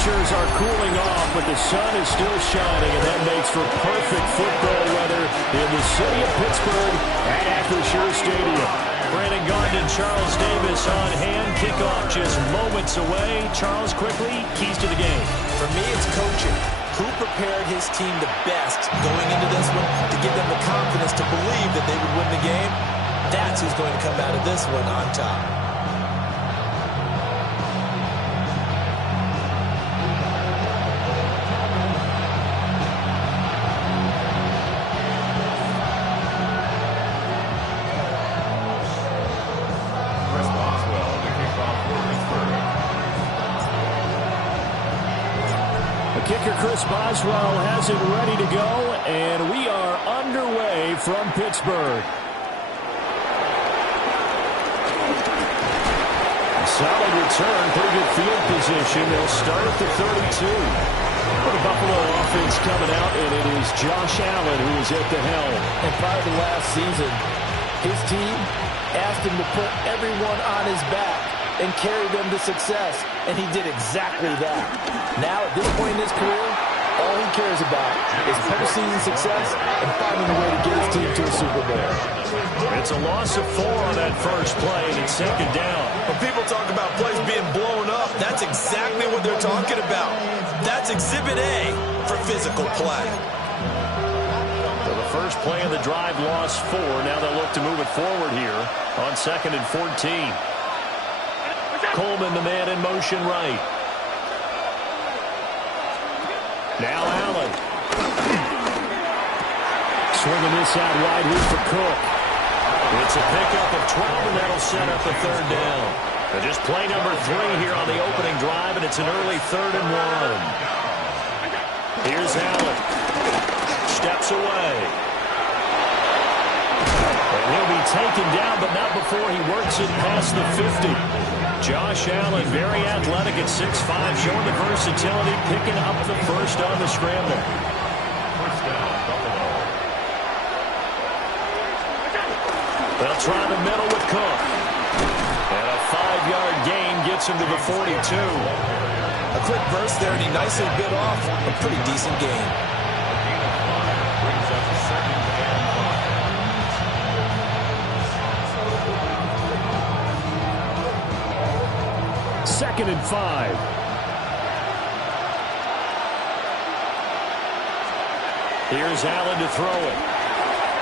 temperatures are cooling off, but the sun is still shining, and that makes for perfect football weather in the city of Pittsburgh at Acrisure Stadium. Brandon Gaudin and Charles Davis on hand. Kickoff just moments away. Charles, quickly, keys to the game. For me, it's coaching. Who prepared his team the best going into this one to give them the confidence to believe that they would win the game? That's who's going to come out of this one on top. Kicker Chris Boswell has it ready to go, and we are underway from Pittsburgh. A solid return, pretty good field position. They'll start at the 32. For the Buffalo offense coming out, and it is Josh Allen who is at the helm. And prior to last season, his team asked him to put everyone on his back and carry them to success, and he did exactly that. Now, at this point in his career, all he cares about is postseason success and finding a way to get his team to a Super Bowl. It's a loss of 4 on that first play, and it's second down. When people talk about plays being blown up, that's exactly what they're talking about. That's Exhibit A for physical play. So the first play of the drive lost 4. Now they'll look to move it forward here on 2nd and 14. Coleman, the man in motion right. Now Allen. Swinging this out wide here for Cook. It's a pickup of 12, and that'll set up a third down. But just play number 3 here on the opening drive, and it's an early 3rd and 1. Here's Allen. Steps away. And he'll be taken down, but not before he works it past the 50. Josh Allen, very athletic at 6'5", showing the versatility, picking up the first on the scramble. They'll try the middle with Cook. And a 5-yard gain gets him to the 42. A quick burst there, and he nicely bit off a pretty decent gain. Second and 5. Here's Allen to throw it.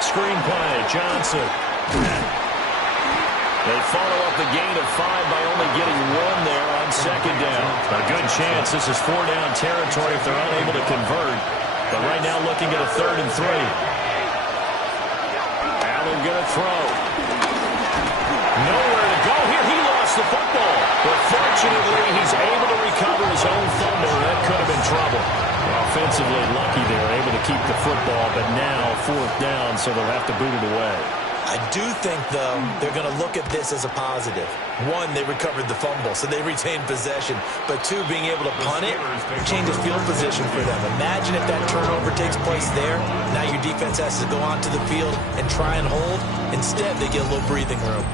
Screen play, Johnson. They follow up the gain of 5 by only getting 1 there on second down. A good chance this is 4-down territory if they're unable to convert. But right now looking at a 3rd and 3. Allen going to throw. Nowhere to go here. He lost the football. But fortunately, he's able to recover his own fumble. That could have been trouble. Offensively lucky they're able to keep the football, but now 4th down, so they'll have to boot it away. I do think, though, they're going to look at this as a positive. 1, they recovered the fumble, so they retained possession. But 2, being able to punt it changes field position for them. Imagine if that turnover takes place there. Now your defense has to go onto the field and try and hold. Instead, they get a little breathing room.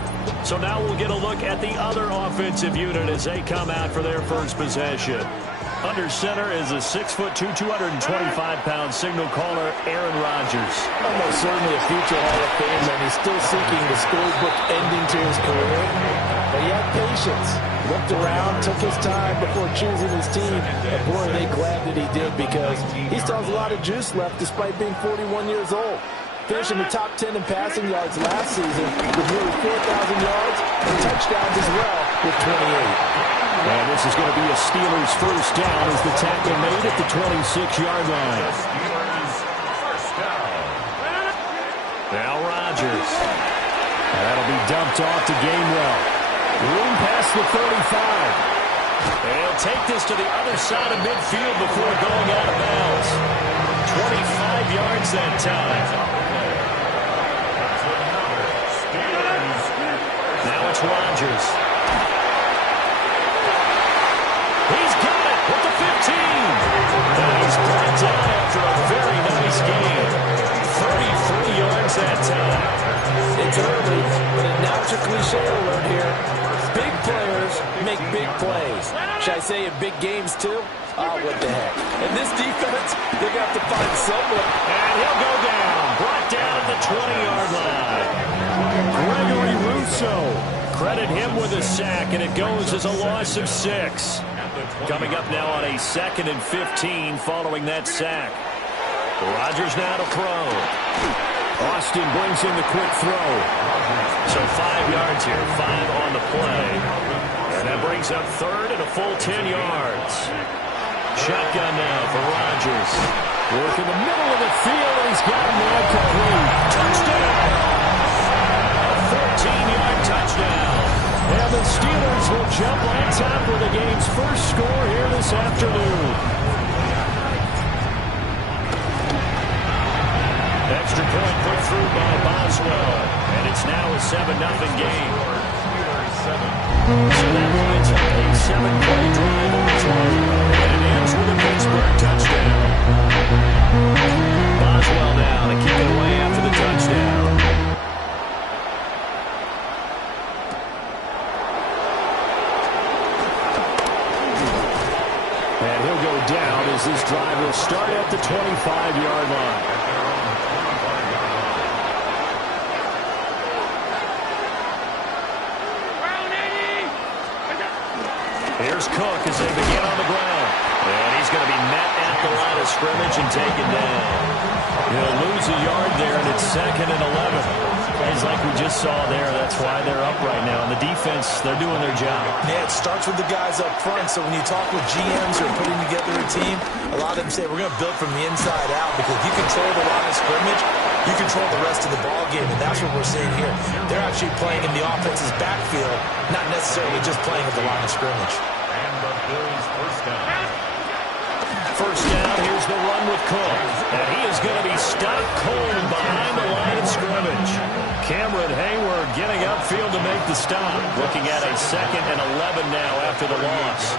So now we'll get a look at the other offensive unit as they come out for their first possession. Under center is a 6'2", 225-pound signal caller, Aaron Rodgers. Almost certainly a future Hall of Famer, and he's still seeking the storybook ending to his career. But he had patience, looked around, took his time before choosing his team. And boy, are they glad that he did, because he still has a lot of juice left despite being 41 years old. Finishing the top 10 in passing yards last season with nearly 4,000 yards and touchdowns as well with 28. And this is going to be a Steelers first down as the tackle made at the 26-yard line. Now Rodgers. And that'll be dumped off to Gainwell. Room past the 35. And he'll take this to the other side of midfield before going out of bounds. 25 yards that time. Now it's Rodgers. He's got it with the 15. And he's brought down after a very nice game. 33 yards that time. It's early, but a now cliche alert here. Big players make make big plays. Should I say in big games, too? Oh, what the heck. And this defense, they're going to have to find someone. And he'll go down. Brought down at the 20-yard line. Gregory Rousseau. Credit him with a sack, and it goes as a loss of 6. Coming up now on a 2nd and 15 following that sack. Rodgers now to throw. Austin brings in the quick throw. So 5 yards here, 5 on the play. And that brings up 3rd and a full 10 yards. Shotgun now for Rodgers. Work in the middle of the field, and he's got him there complete. Touchdown! A 14-yard touchdown. And the Steelers will jump on top of the game's first score here this afternoon. Extra point put through by Boswell. And it's now a 7-0 game. So that lines up a 7-play drive on its own. And it ends with a Pittsburgh touchdown. Boswell now to kick it away after the touchdown. And he'll go down as this drive will start at the 25-yard line. Here's Cook as they begin on the ground. And he's going to be met at the line of scrimmage and taken down. He'll lose a yard there, and it's 2nd and 11. Plays like we just saw there. That's why they're up right now. And the defense, they're doing their job. Yeah, it starts with the guys up front. So when you talk with GMs who are putting together a team, a lot of them say we're going to build from the inside out, because if you control the line of scrimmage, you control the rest of the ball game, and that's what we're seeing here. They're actually playing in the offense's backfield, not necessarily just playing at the line of scrimmage. First down, here's the run with Cook. And he is going to be stopped cold behind the line of scrimmage. Cameron Hayward getting upfield to make the stop. Looking at a 2nd and 11 now after the loss.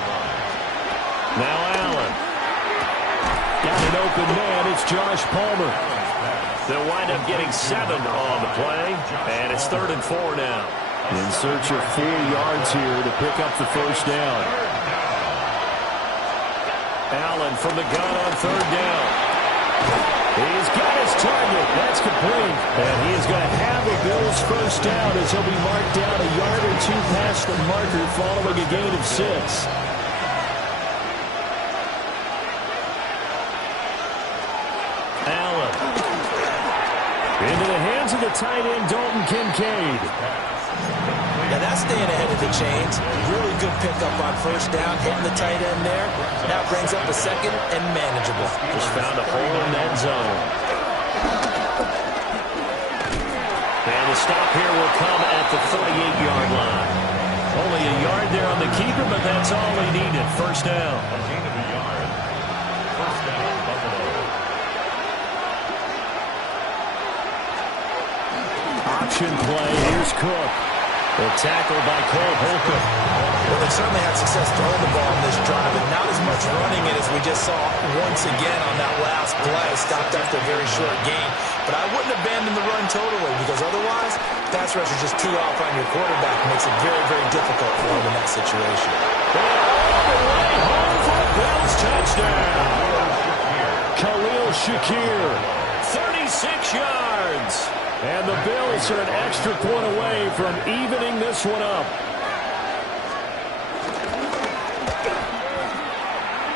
Now Allen. Got an open man. It's Josh Palmer. They'll wind up getting 7 on the play. And it's 3rd and 4 now. In search of 4 yards here to pick up the first down. Allen from the gun on 3rd down. He's got his target. That's complete. And he is going to have the Bills' first down as he'll be marked down a yard or 2 past the marker following a gain of 6. Allen. Into the hands of the tight end, Dalton Kincaid. Now that's staying ahead of the chains. Really good pickup on first down, hitting the tight end there. Now brings up a 2nd and manageable. Just found a hole in that zone. And the stop here will come at the 38-yard line. Only a yard there on the keeper, but that's all he needed. First down. Option play. Here's Cook. The tackle by Cole Holcomb. Well, they certainly had success throwing the ball in this drive, and not as much running it as we just saw once again on that last play. Stopped after a very short gain. But I wouldn't abandon the run totally, because otherwise, pass rush is just tee off on your quarterback. It makes it very, very difficult for him in that situation. All the way home for a Bills touchdown. Khalil Shakir, 36 yards. And the Bills are an extra point away from evening this one up.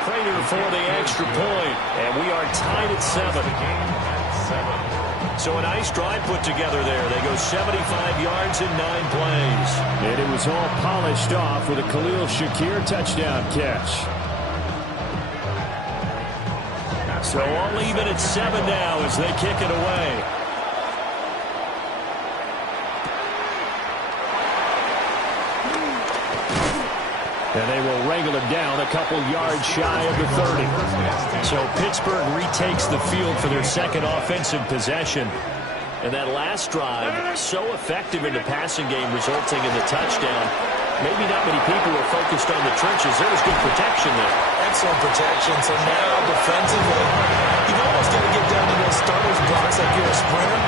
Prater for the extra point, and we are tied at 7. So a nice drive put together there. They go 75 yards in 9 plays. And it was all polished off with a Khalil Shakir touchdown catch. So all even at 7 now as they kick it away. And they will wrangle it down a couple yards shy of the 30. So Pittsburgh retakes the field for their 2nd offensive possession. And that last drive, so effective in the passing game, resulting in the touchdown. Maybe not many people were focused on the trenches. There was good protection there. Excellent protection. So now defensively, you've almost got to get down to those starters blocks like you're a sprinter.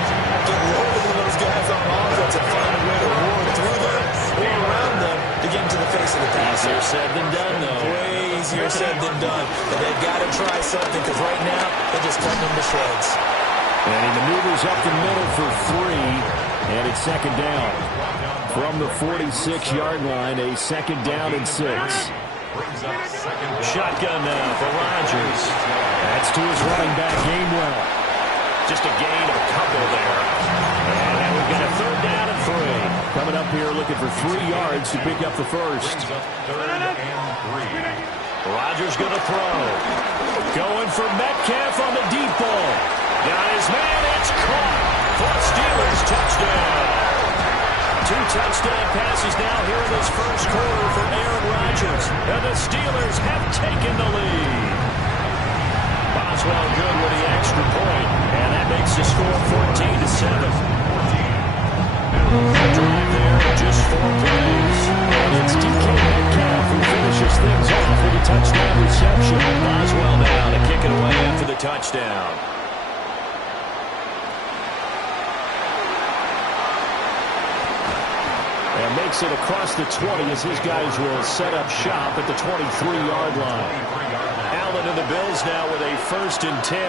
Get lower than those guys on offense and find a way to roar through them or around them to get into the face of the passer. to try something because right now they're just cutting them to shreds. And he maneuvers up the middle for 3, and it's second down. From the 46-yard line, a second down and 6. Shotgun now for Rodgers. That's to his running back, Gainwell. Just a gain of a couple there. And now we've got a third down and 3. Coming up here looking for 3 yards to pick up the first. Rodgers going to throw. Going for Metcalf on the deep ball. Got his man. It's caught for a Steelers touchdown. 2 touchdown passes now here in this first quarter for Aaron Rodgers. And the Steelers have taken the lead. Boswell good with the extra point. And that makes the score 14-7. Drive there, just 4 plays. And it's DK Metcalf who finishes things off with a touchdown reception. Boswell now to kick it away after the touchdown. And makes it across the 20 as his guys will set up shop at the 23-yard line. Allen and the Bills now with a 1st and 10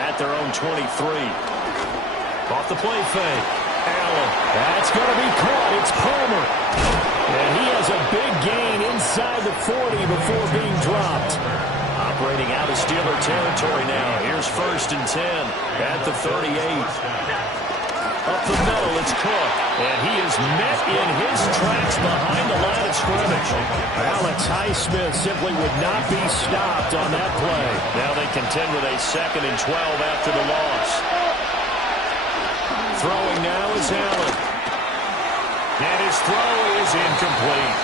at their own 23. Off the play fake. Allen. That's going to be caught. It's Palmer. And he has a big gain inside the 40 before being dropped. Operating out of Steeler territory now. Here's 1st and 10 at the 38. Up the middle, it's Cook. And he is met in his tracks behind the line of scrimmage. Alex Highsmith simply would not be stopped on that play. Now they contend with a 2nd and 12 after the loss. Throwing now is Allen. And his throw is incomplete.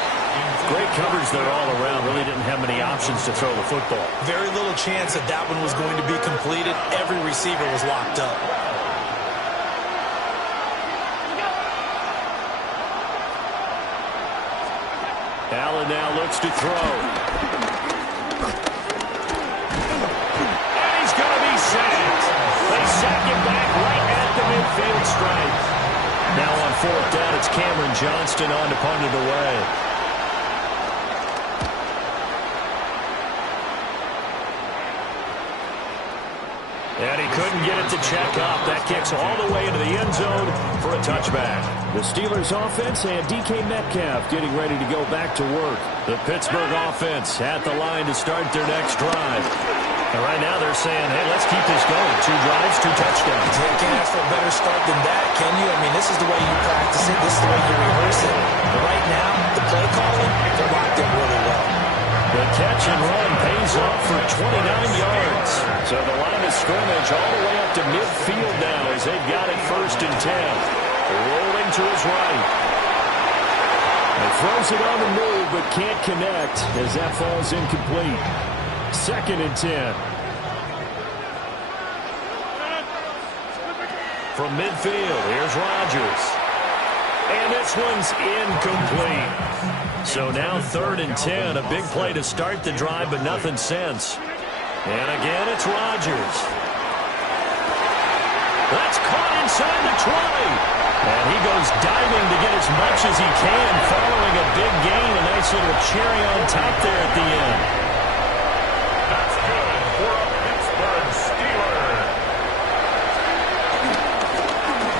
Great coverage there all around. Really didn't have many options to throw the football. Very little chance that that one was going to be completed. Every receiver was locked up. Allen now looks to throw. And he's going to be sacked. They sack him back right at the midfield stripe. Now on 4th down, it's Cameron Johnston on to punt it away. And he couldn't get it to check up. That kicks all the way into the end zone for a touchback. The Steelers offense and DK Metcalf getting ready to go back to work. The Pittsburgh offense at the line to start their next drive. And right now they're saying, hey, let's keep this going. 2 drives, 2 touchdowns. You can't ask for a better start than that, can you? I mean, this is the way you practice it. This is the way you rehearse it. But right now, the play calling, they're locked in really well. The catch and run pays off for 29 yards. So the line of scrimmage all the way up to midfield now as they've got it 1st and 10. Rolling to his right. He throws it on the move but can't connect as that falls incomplete. 2nd and 10. From midfield, here's Rodgers. And this one's incomplete. So now 3rd and 10. A big play to start the drive, but nothing since. And again, it's Rodgers. That's caught inside the 20. And he goes diving to get as much as he can, following a big gain. A nice little cherry on top there at the end. That's good for a Pittsburgh Steelers.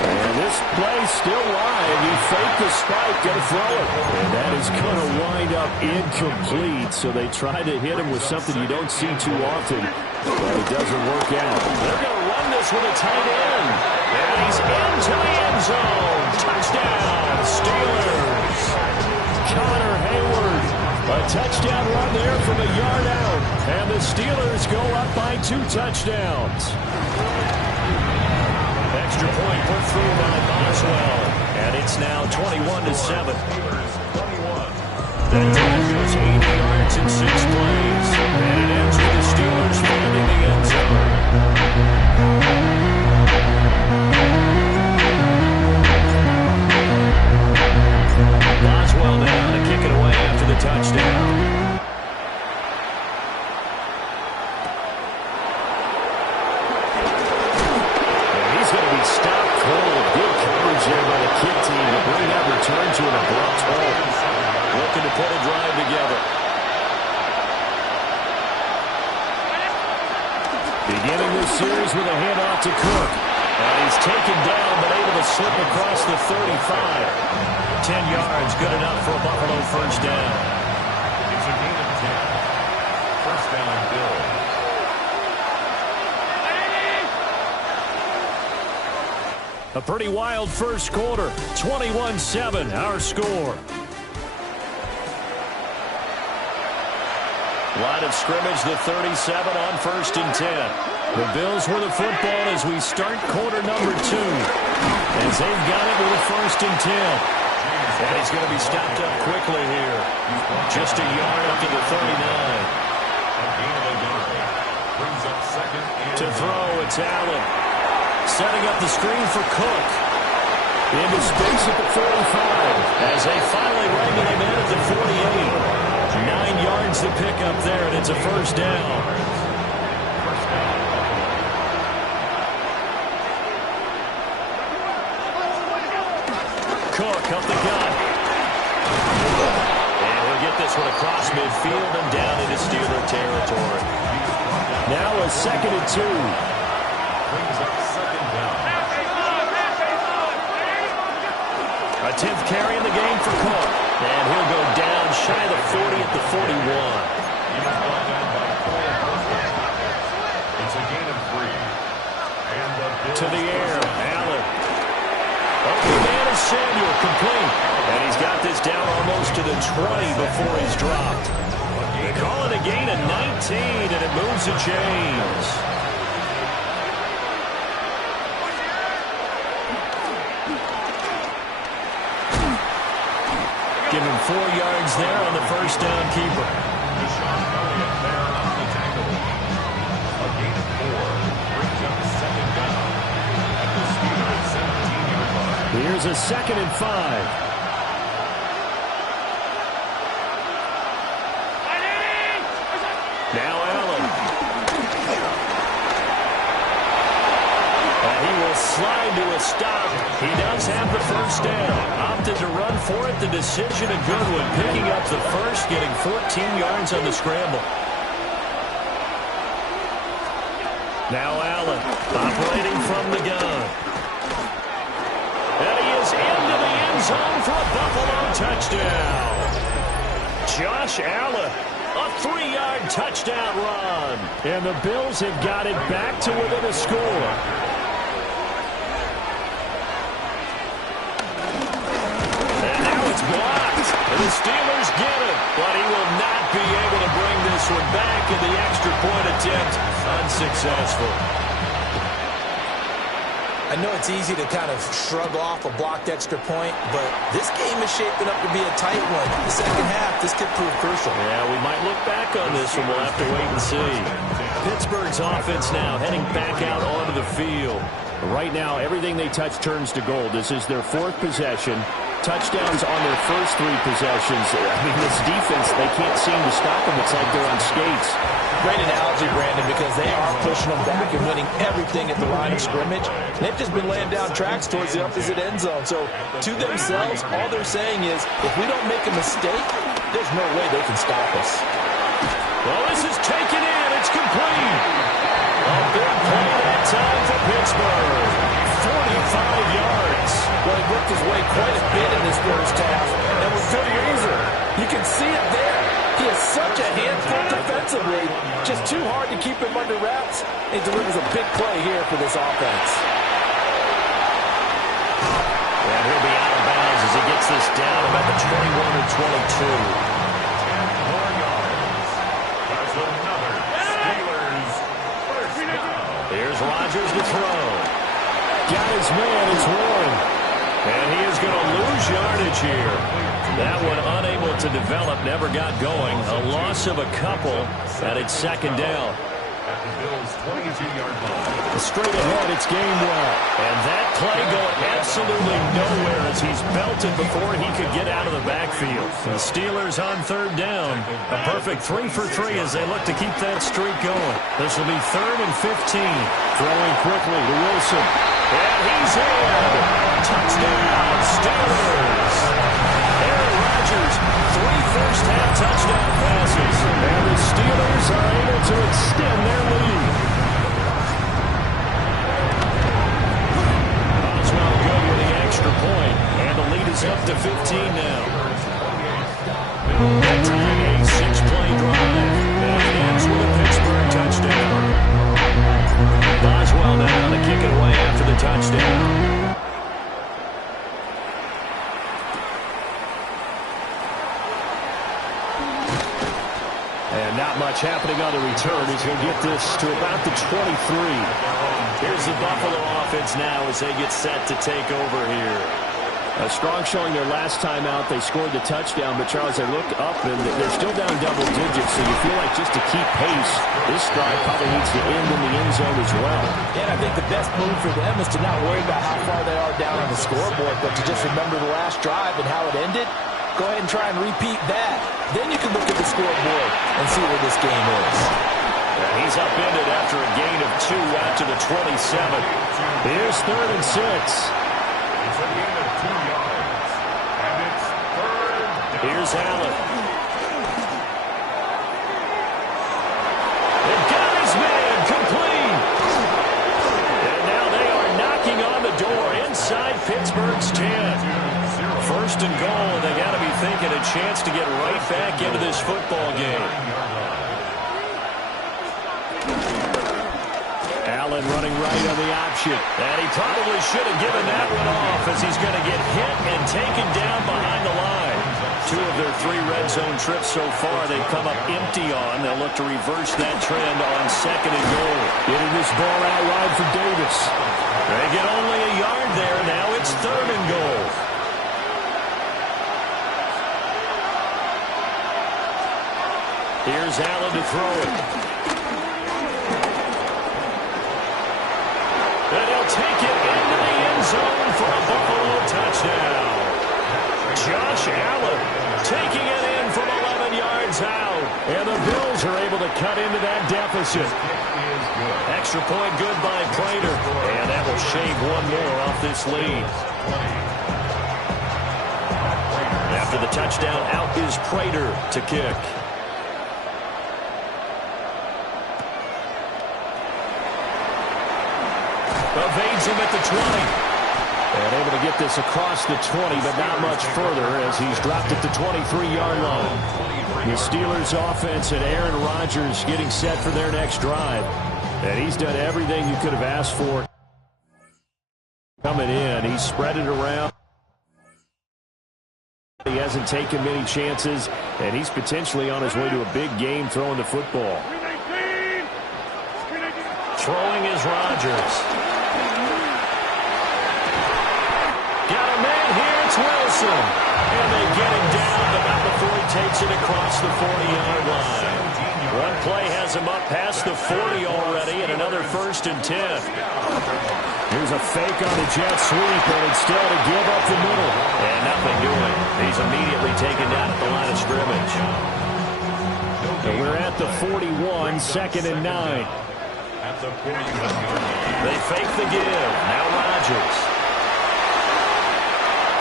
And this play still live. He faked the spike, going to throw it. And that is going to wind up incomplete. So they try to hit him with something you don't see too often, but it doesn't work out. They're going to run this with a tight end. And he's into the end zone. Touchdown, Steelers. Connor Hayward. A touchdown run there from a yard out. And the Steelers go up by 2 touchdowns. Extra point put through by Boswell. And it's now 21-7. That drive goes 80 yards in 6 plays. And it ends with the Steelers finding the end zone. Boswell now to kick it away after the touchdown. And he's going to be stopped cold. Good coverage there by the kick team to bring that return to an abrupt halt. Looking to put a drive together. this series with a handoff to Cook. And he's taken down, but able to slip across the 35. 10 yards, good enough for a Buffalo first down. It's a gain of 10. First down, Bills. A pretty wild first quarter. 21-7, our score. Line of scrimmage, the 37 on 1st and 10. The Bills with the football as we start quarter number 2. As they've got it with a 1st and 10. And he's going to be stopped up quickly here. Just a yard up to the 39. A gain of a yard. Brings up second and To throw, it's Allen. Setting up the screen for Cook. Into space at the 45. As they finally wrangle him in at the 48. 9 yards to pick up there, and it's a first down. Cook up the gut. And we'll get this one across midfield and down into Steeler territory. Now a 2nd and 2. brings up second down. A 10th carry in the game for Cook. And he'll go down shy of the 40 at the 41. He was brought down by 4 persons. It's a gain of 3. And the Bills To the air, Allen. Open man is Samuel, complete. And he's got this down almost to the 20 before he's dropped. They call it a gain of 19, and it moves the chains. Give him 4 yards there on the first down keeper. Deshaun Elliott there on the tackle. A gain of 4 brings up second down at the Steelers' 17-yard line. Here's a 2nd and 5. Now Allen. And he will slide to a stop. He does have the first down. Opted to run for it. The decision a good one. Picking up the first, getting 14 yards on the scramble. Now Allen operating from the gun. And he is into the end zone for a Buffalo touchdown. Josh Allen. A 3-yard touchdown run. And the Bills have got it back to within a score. And now it's blocked. And the Steelers get it. But he will not be able to bring this one back. And the extra point attempt unsuccessful. I know it's easy to kind of shrug off a blocked extra point, but this game is shaping up to be a tight one. The second half, this could prove crucial. Yeah, we might look back on this one. We'll have to wait and see. Pittsburgh's offense now heading back out onto the field. Right now, everything they touch turns to gold. This is their 4th possession. Touchdowns on their first 3 possessions. I mean, this defense, they can't seem to stop them. It's like they're on skates. Great analogy, Brandon, because they are pushing them back and winning everything at the line of scrimmage. They've just been laying down tracks towards the opposite end zone. So, to themselves, all they're saying is, if we don't make a mistake, there's no way they can stop us. Well, this is taken in. It's complete. A big play that time for Pittsburgh. 45 yards. Well, he worked his way quite a bit in this first half, and with good reason. You can see it there. He is such a handful defensively, just too hard to keep him under wraps. He delivers a big play here for this offense. And he'll be out of bounds as he gets this down about the 21 or 22. 10 more yards. That's another Steelers first down. Here's Rodgers to throw. Got his man, it's Warren. And he is going to lose yardage here. That one unable to develop, never got going. A loss of a couple, and it's second down. At the Bills' 22-yard line. Straight ahead, it's Gainwell. And that play going absolutely nowhere as he's belted before he could get out of the backfield. The Steelers on 3rd down. A perfect 3 for 3 as they look to keep that streak going. This will be 3rd and 15. Throwing quickly to Wilson. And he's in. Touchdown, Steelers. Aaron Rodgers, 3 first-half touchdown passes. And the Steelers are able to extend their lead. up to 15 now. That time, a 6-play drive. And it ends with a Pittsburgh touchdown. Boswell now to kick it away after the touchdown. And not much happening on the return. He's going to get this to about the 23. Here's the Buffalo offense now as they get set to take over here. A strong showing their last time out. They scored the touchdown, but Charles, they look up and they're still down double digits, so you feel like just to keep pace, this drive probably needs to end in the end zone as well. And I think the best move for them is to not worry about how far they are down on the scoreboard, but to just remember the last drive and how it ended. Go ahead and try and repeat that. Then you can look at the scoreboard and see where this game is. And he's upended after a gain of 2 out to the 27. Here's 3rd and 6. It's a gain of 2 yards. And it's 3rd down. Here's Allen. And got his man complete. And now they are knocking on the door inside Pittsburgh's 10. First and goal, and they got to be thinking a chance to get right back into this football game. Allen running right on the option. And he probably should have given that one off as he's going to get hit and taken down behind the line. 2 of their 3 red zone trips so far they've come up empty on. They'll look to reverse that trend on 2nd and goal. Getting this ball out wide for Davis. They get only a yard there. Now it's 3rd and goal. Here's Allen to throw it. And he'll take it into the end zone for a Buffalo touchdown. Josh Allen taking it in from 11 yards out. And the Bills are able to cut into that deficit. Extra point good by Prater. And that will shave 1 more off this lead. After the touchdown, out is Prater to kick. Evades him at the 20. And able to get this across the 20, but not much further as he's dropped at the 23-yard line. The Steelers offense and Aaron Rodgers getting set for their next drive. And he's done everything you could have asked for coming in. He's spread it around. He hasn't taken many chances, and he's potentially on his way to a big game throwing the football. Throwing is Rodgers. Got a man here, it's Wilson. And they get him down, but not before he takes it across the 40-yard line. One play has him up past the 40 already, and another 1st and 10. Here's a fake on the jet sweep, and instead to give up the middle. And nothing doing. He's immediately taken down at the line of scrimmage. And we're at the 41, 2nd and 9. They fake the give. Now Rodgers.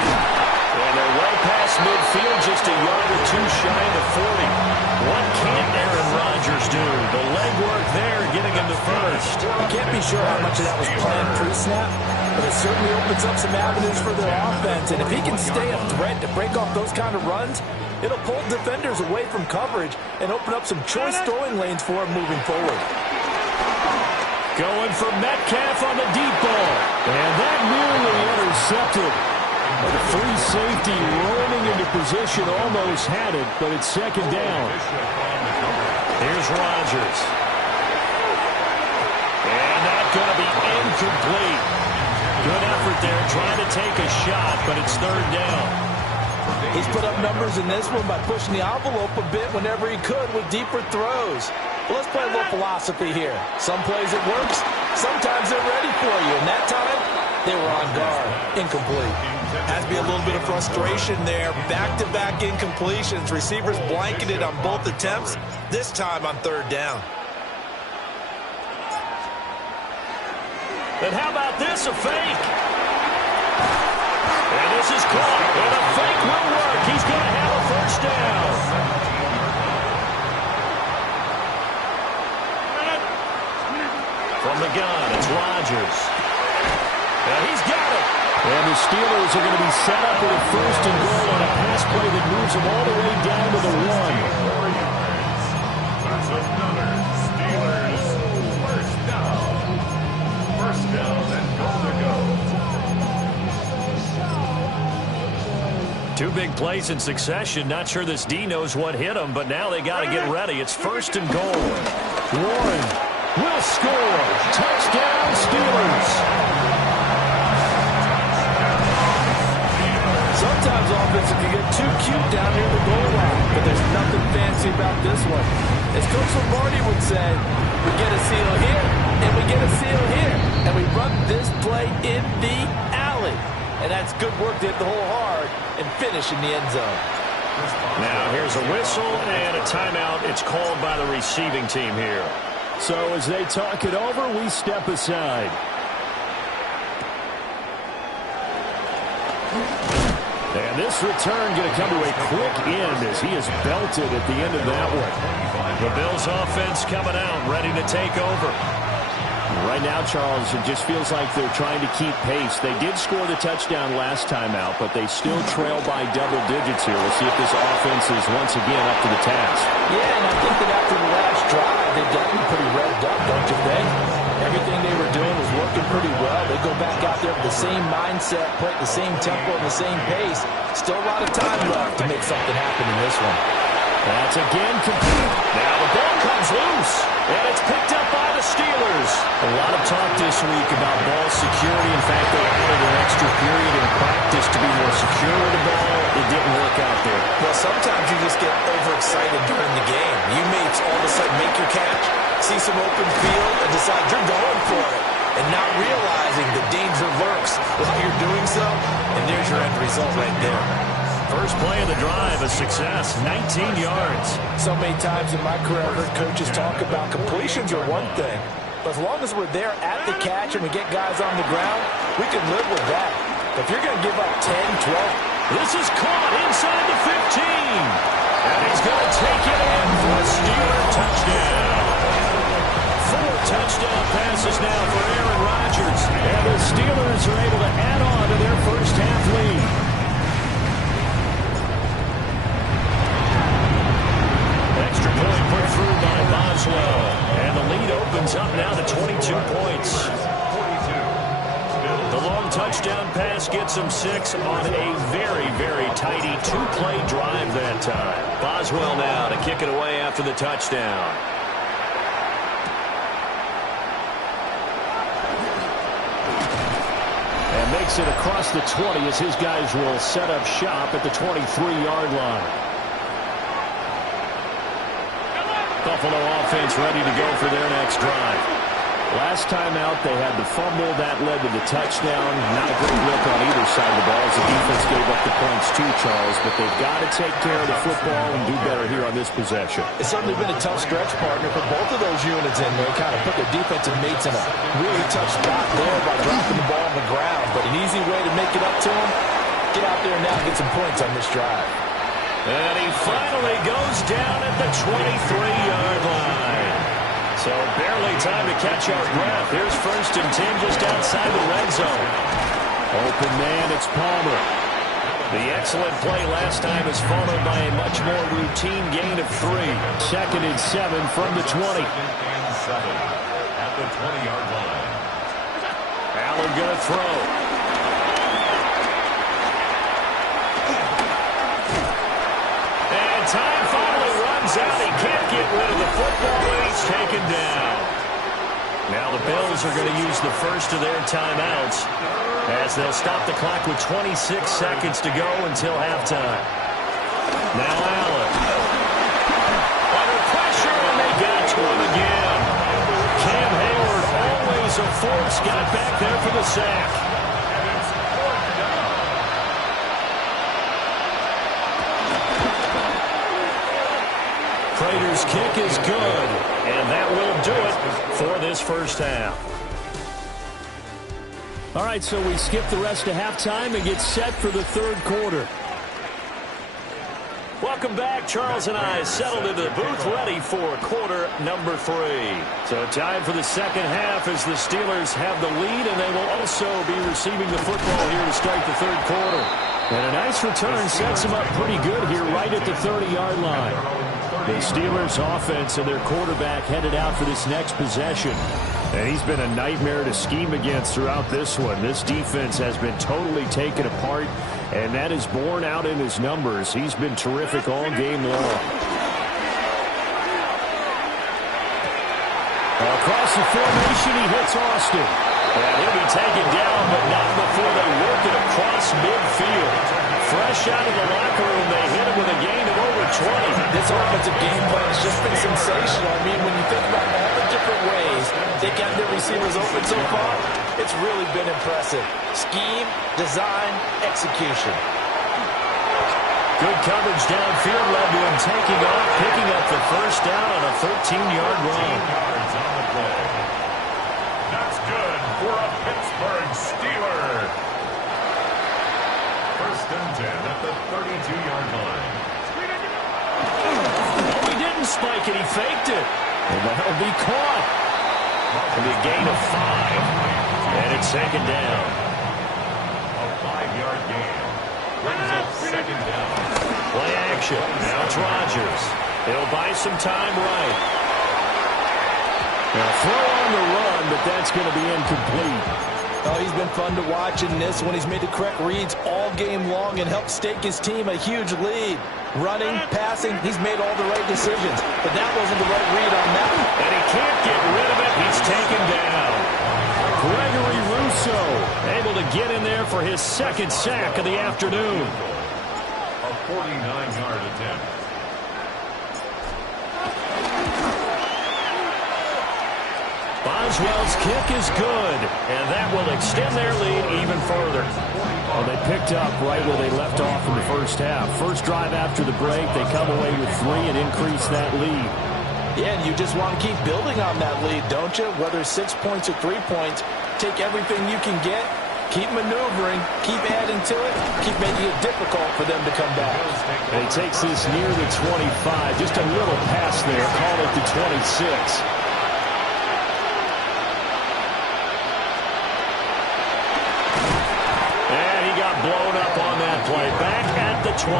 And they're way past midfield, just a yard or 2 shy of the 40. What can't Aaron Rodgers do? The legwork there getting him to first. I can't be sure how much of that was planned pre-snap, but it certainly opens up some avenues for their offense. And if he can stay a threat to break off those kind of runs, it'll pull defenders away from coverage and open up some choice throwing lanes for him moving forward. Going for Metcalf on the deep ball. And that nearly intercepted. The free safety rolling into position almost had it, but it's 2nd down. Here's Rodgers. And that's going to be incomplete. Good effort there trying to take a shot, but it's 3rd down. He's put up numbers in this one by pushing the envelope a bit whenever he could with deeper throws. Well, let's play a little philosophy here. Some plays it works, sometimes they're ready for you. And that time, they were on guard. Incomplete. Has to be a little bit of frustration there. Back-to-back incompletions. Receivers blanketed on both attempts, this time on 3rd down. And how about this, a fake? And this is caught. And a fake will work. He's going to have a 1st down. From the gun, it's Rodgers. And he's got it. And the Steelers are going to be set up with a first and goal on a pass play that moves them all the way down to the 1. That's another Steelers first down. First down and goal to go. 2 big plays in succession. Not sure this D knows what hit him, but now they got to get ready. It's first and goal. Warren will score. Touchdown, Steelers. Sometimes offenses can get too cute down near the goal line, but there's nothing fancy about this one. As Coach Lombardi would say, we get a seal here, and we get a seal here, and we run this play in the alley. And that's good work to hit the hole hard and finish in the end zone. Now here's a whistle and a timeout. It's called by the receiving team here. So as they talk it over, we step aside. And this return going to come to a quick end as he is belted at the end of that one. The Bills offense coming out, ready to take over. Right now, Charles, it just feels like they're trying to keep pace. They did score the touchdown last time out, but they still trail by double digits here. We'll see if this offense is once again up to the task. Yeah, and I think that after the last drive, they've gotten pretty revved up, don't you think? Everything they were doing was working pretty well. They go back out there with the same mindset, play at the same tempo and the same pace. Still a lot of time left to make something happen in this one. That's again complete. Now the ball comes loose, and it's picked up by the Steelers. A lot of talk this week about ball security. In fact, they added an extra period in practice to be more secure with the ball. It didn't work out there. Well, sometimes you just get overexcited during the game. You may all of a sudden make your catch, see some open field, and decide you're going for it, and not realizing the danger lurks while you're doing so, and there's your end result right there. First play of the drive, a success, 19 yards. So many times in my career, I've heard coaches talk about completions are one thing, but as long as we're there at the catch and we get guys on the ground, we can live with that. But if you're going to give up 10, 12... This is caught inside the 15. And he's going to take it in for a Steeler touchdown. 4 touchdown passes now for Aaron Rodgers. And the Steelers are able to add on to their first half lead. Extra point put through by Boswell. And the lead opens up now to 22 points. The long touchdown pass gets him 6 on a very, very tidy 2-play drive that time. Boswell now to kick it away after the touchdown. And makes it across the 20 as his guys will set up shop at the 23-yard line. Buffalo offense ready to go for their next drive. Last time out, they had the fumble. That led to the touchdown. Not a great look on either side of the ball as the defense gave up the points too, Charles. But they've got to take care of the football and do better here on this possession. It's certainly been a tough stretch, partner, for both of those units in there. Kind of put their defensive mates in a really tough spot there by dropping the ball on the ground. But an easy way to make it up to them, get out there now and get some points on this drive. And he finally goes down at the 23-yard line. So barely time to catch our breath. Here's first and 10 just outside the red zone. Open man, it's Palmer. The excellent play last time is followed by a much more routine gain of 3. Second and 7 from the 20. At the 20-yard line. Allen going to throw. And time finally runs out. He can't get rid of the football, and he's taken down. Now the Bills are going to use the first of their timeouts as they'll stop the clock with 26 seconds to go until halftime. Now Allen. Under pressure, and they got to him again. Cam Hayward, always a force, got back there for the sack. Prater's kick is good, and that will do it for this first half. All right, so we skip the rest of halftime and get set for the third quarter. Welcome Welcome back. Charles and I settled into the booth ready for quarter number 3. So time for the second half as the Steelers have the lead, and they will also be receiving the football here to start the third quarter. And a nice return sets them up pretty good here right at the 30-yard line. The Steelers offense and their quarterback headed out for this next possession. And he's been a nightmare to scheme against throughout this one. This defense has been totally taken apart, and that is borne out in his numbers. He's been terrific all game long. Across the formation, he hits Austin. And he'll be taken down, but not before they work it across midfield. Fresh out of the locker room, they hit him with a gain of over 20. This offensive game plan has just been sensational. I mean, when you think about all the different ways they got their receivers open so far, it's really been impressive. Scheme, design, execution. Good coverage downfield led to him taking off, picking up the first down on a 13-yard run. That's good for a Pittsburgh Steeler. First and 10 at the 32-yard line. Oh, he didn't spike it. He faked it. And that'll be caught. It'll be a gain of 5. And it's second down. A 5-yard gain. Brings up second down. Play action. Now it's Rodgers. He'll buy some time right. Now throw on the run, but that's going to be incomplete. Oh, he's been fun to watch in this one. He's made the correct reads all game long and helped stake his team a huge lead. Running, passing, he's made all the right decisions. But that wasn't the right read on that. And he can't get rid of it. He's taken down. Gregory Rousseau able to get in there for his second sack of the afternoon. A 49-yard attempt. Boswell's kick is good, and that will extend their lead even further. Well, they picked up right where they left off in the first half. First drive after the break, they come away with 3 and increase that lead. Yeah, and you just want to keep building on that lead, don't you? Whether 6 points or 3 points, take everything you can get, keep maneuvering, keep adding to it, keep making it difficult for them to come back. And he takes this near the 25, just a little pass there, call it the 26. Blown up on that play. Back at the 20.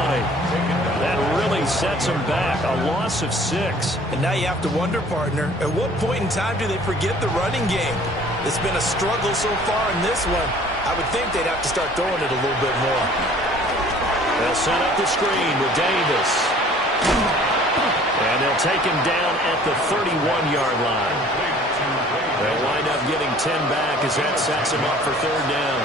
That really sets them back. A loss of 6. And now you have to wonder, partner, at what point in time do they forget the running game? It's been a struggle so far in this one. I would think they'd have to start throwing it a little bit more. They'll set up the screen with Davis. And they'll take him down at the 31-yard line. They'll wind up getting 10 back as that sets him up for third down.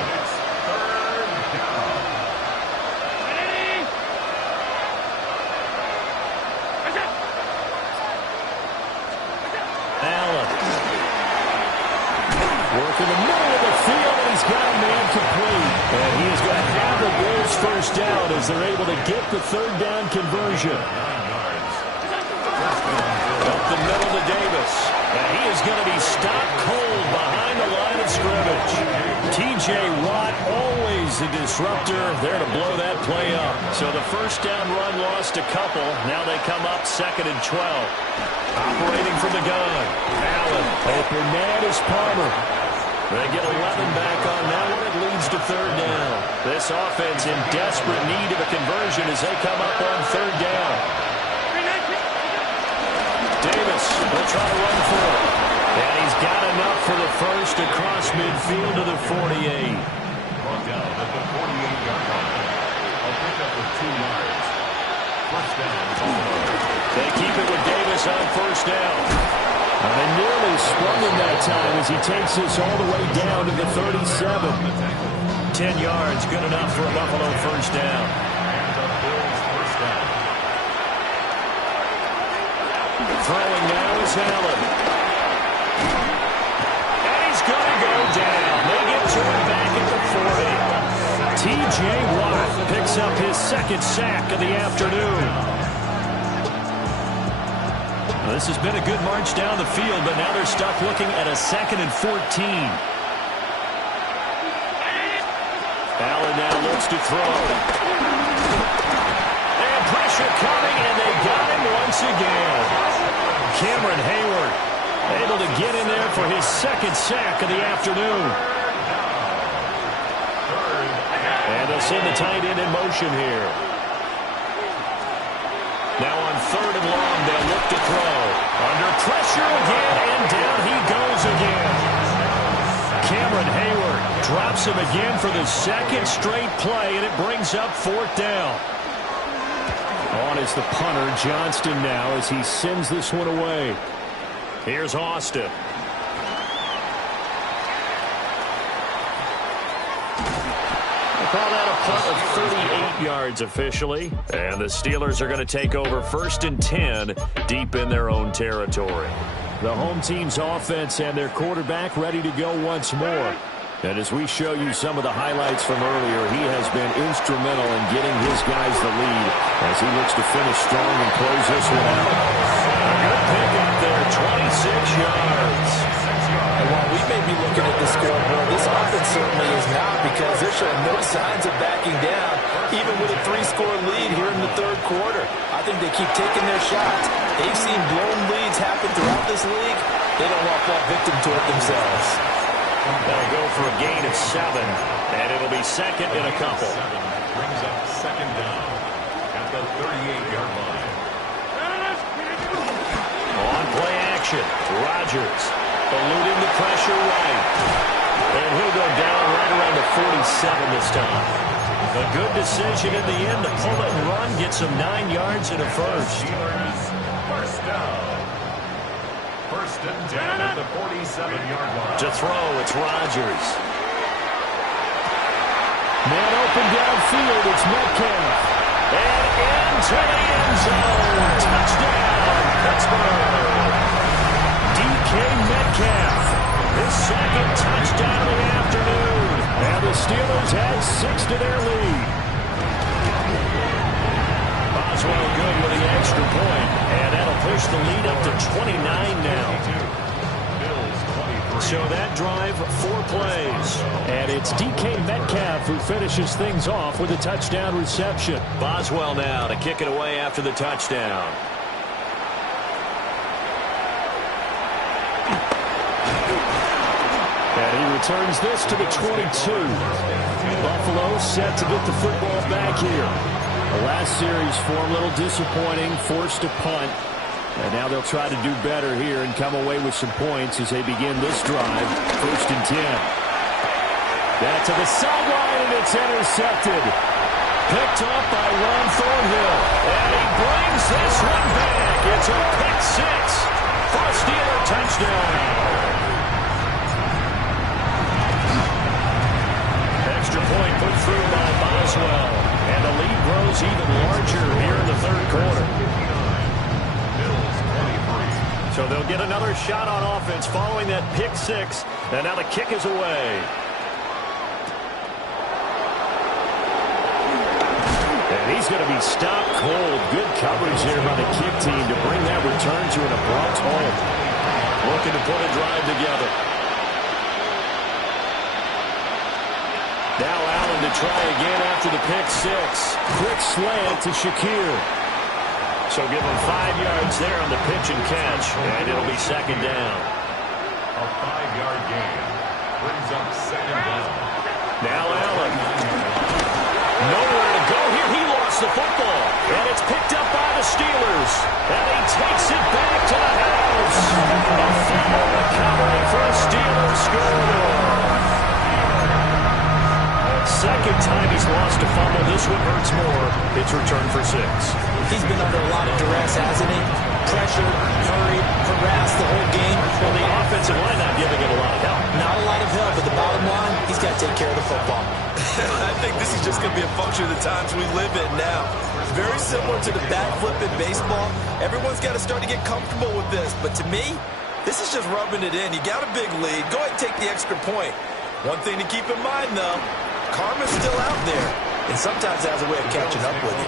In the middle of the field, and he's got a man complete. And he is going to have the Bulls first down as they're able to get the third down conversion. Up the middle to Davis. And he is going to be stopped cold behind the line of scrimmage. T.J. Watt, always a disruptor, there to blow that play up. So the first down run lost a couple. Now they come up second and 12. Operating from the gun. Allen. Open man is Palmer. They get 11 back on that one. It leads to third down. This offense in desperate need of a conversion as they come up on third down. Davis will try to run for it. And he's got enough for the first across midfield to the 48. Brought down at the 48-yard line. A pickup of 2 yards. First down. They keep it with Davis on first down. And they nearly sprung him that time as he takes this all the way down to the 37. 10 yards, good enough for a Buffalo first down. And the Bills first down. Throwing now is Allen. And he's going to go down. They get to him back at the 40. T.J. Watt picks up his second sack of the afternoon. This has been a good march down the field, but now they're stuck looking at a 2nd and 14. Allen now looks to throw. And pressure pressure coming, and they got him once again. Cameron Hayward able to get in there for his second sack of the afternoon. And they'll send the tight end in motion here. Now on 3rd and long, they'll look to throw. Under pressure again, and down he goes again. Cameron Hayward drops him again for the second straight play, and it brings up 4th down. On is the punter, Johnston, now as he sends this one away. Here's Austin. Call that a punt of 38 yards officially. And the Steelers are going to take over 1st and 10 deep in their own territory. The home team's offense and their quarterback ready to go once more. And as we show you some of the highlights from earlier, he has been instrumental in getting his guys the lead as he looks to finish strong and close this one out. A good pick up there, 26 yards. And while we may be looking at the scoreboard, this offense certainly is not, because they're showing no signs of backing down, even with a 3-score lead here in the 3rd quarter. I think they keep taking their shots. They've seen blown leads happen throughout this league. They don't want to fall victim to it themselves. They'll go for a gain of 7, and it'll be 2nd and a couple. Brings up 2nd down at the 38-yard line. On play action, Rodgers eluding the pressure right. And he'll go down right around the 47 this time. A good decision in the end to pull it and run, get some 9 yards and a first. First down. 1st and 10 at the 47-yard line. To throw, it's Rodgers. Man open downfield, it's Metcalf. And into the end zone. Touchdown, Pittsburgh. DK Metcalf, his 2nd touchdown of the afternoon. And the Steelers add 6 to their lead. Boswell good with the extra point, and that'll push the lead up to 29 now. So that drive, 4 plays. And it's DK Metcalf who finishes things off with a touchdown reception. Boswell now to kick it away after the touchdown. And he returns this to the 22. Buffalo set to get the football back here. The last series for him, a little disappointing, forced to punt. And now they'll try to do better here and come away with some points as they begin this drive. 1st and 10. Back to the sideline, and it's intercepted. Picked off by Ron Thornhill. And he brings this one back. It's a pick 6 for a Steeler touchdown. Extra point put through by Boswell. And the lead grows even larger here in the 3rd quarter. So they'll get another shot on offense following that pick 6. And now the kick is away. And he's going to be stopped cold. Good coverage here by the kick team to bring that return to an abrupt halt. Looking to put a drive together. Now Allen to try again after the pick 6. Quick slant to Shakir. So give him 5 yards there on the pitch and catch, and it'll be 2nd down. A 5-yard gain brings up 2nd down. Now Allen. Nowhere to go here. He lost the football, and it's picked up by the Steelers. And he takes it back to the house. A fumble recovery for a Steelers score. 2nd time he's lost a fumble. This one hurts more. It's returned for 6. He's been under a lot of duress, hasn't he? Pressured, hurried, harassed the whole game. Well, the offensive line not giving him a lot of help. Not a lot of help, but the bottom line, he's got to take care of the football. I think this is just going to be a function of the times we live in now. Very similar to the backflip in baseball. Everyone's got to start to get comfortable with this. But to me, this is just rubbing it in. You got a big lead. Go ahead and take the extra point. One thing to keep in mind, though, karma's still out there, and sometimes has a way of catching up with you.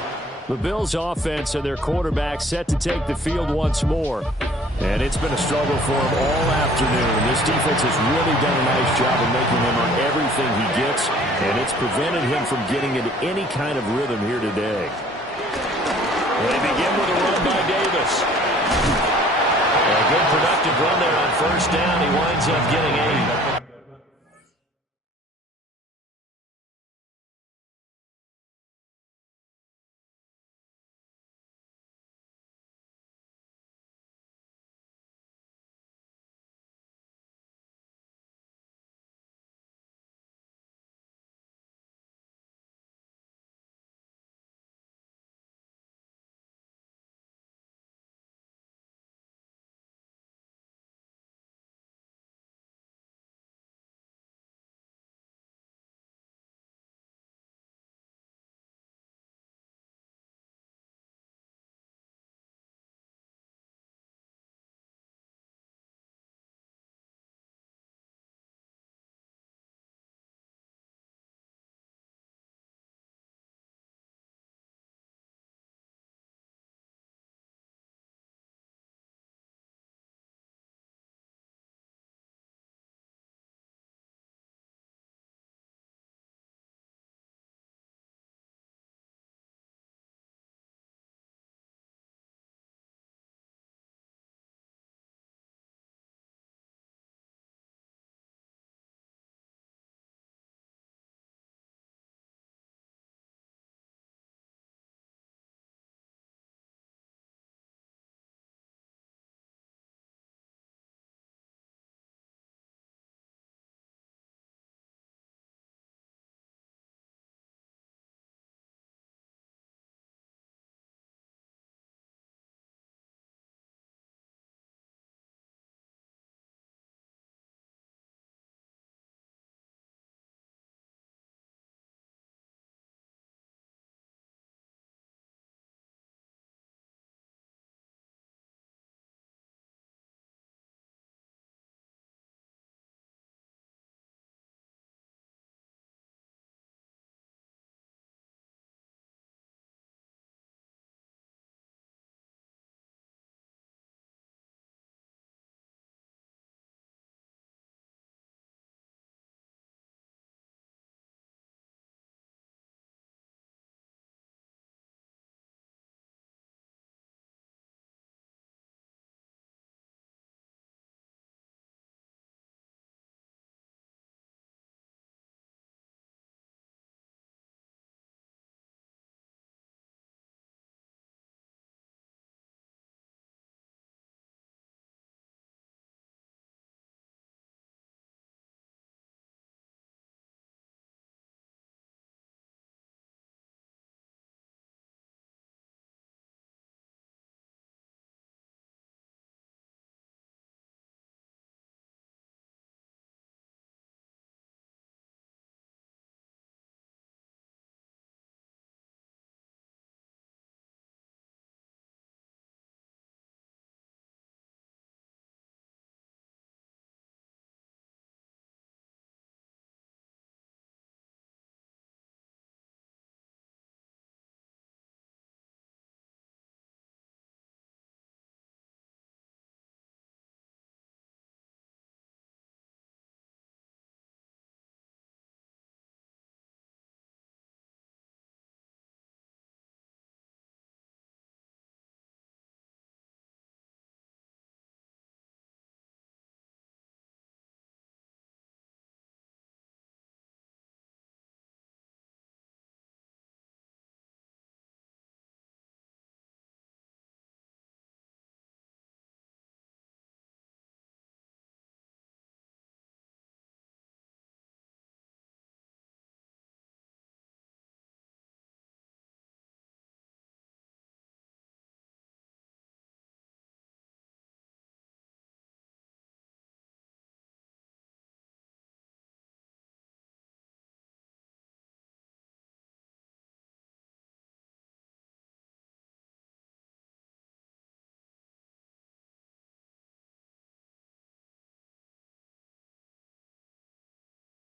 The Bills' offense and their quarterback set to take the field once more. And it's been a struggle for him all afternoon. This defense has really done a nice job of making him earn everything he gets, and it's prevented him from getting into any kind of rhythm here today. They begin with a run by Davis. A good productive run there on first down. He winds up getting 8.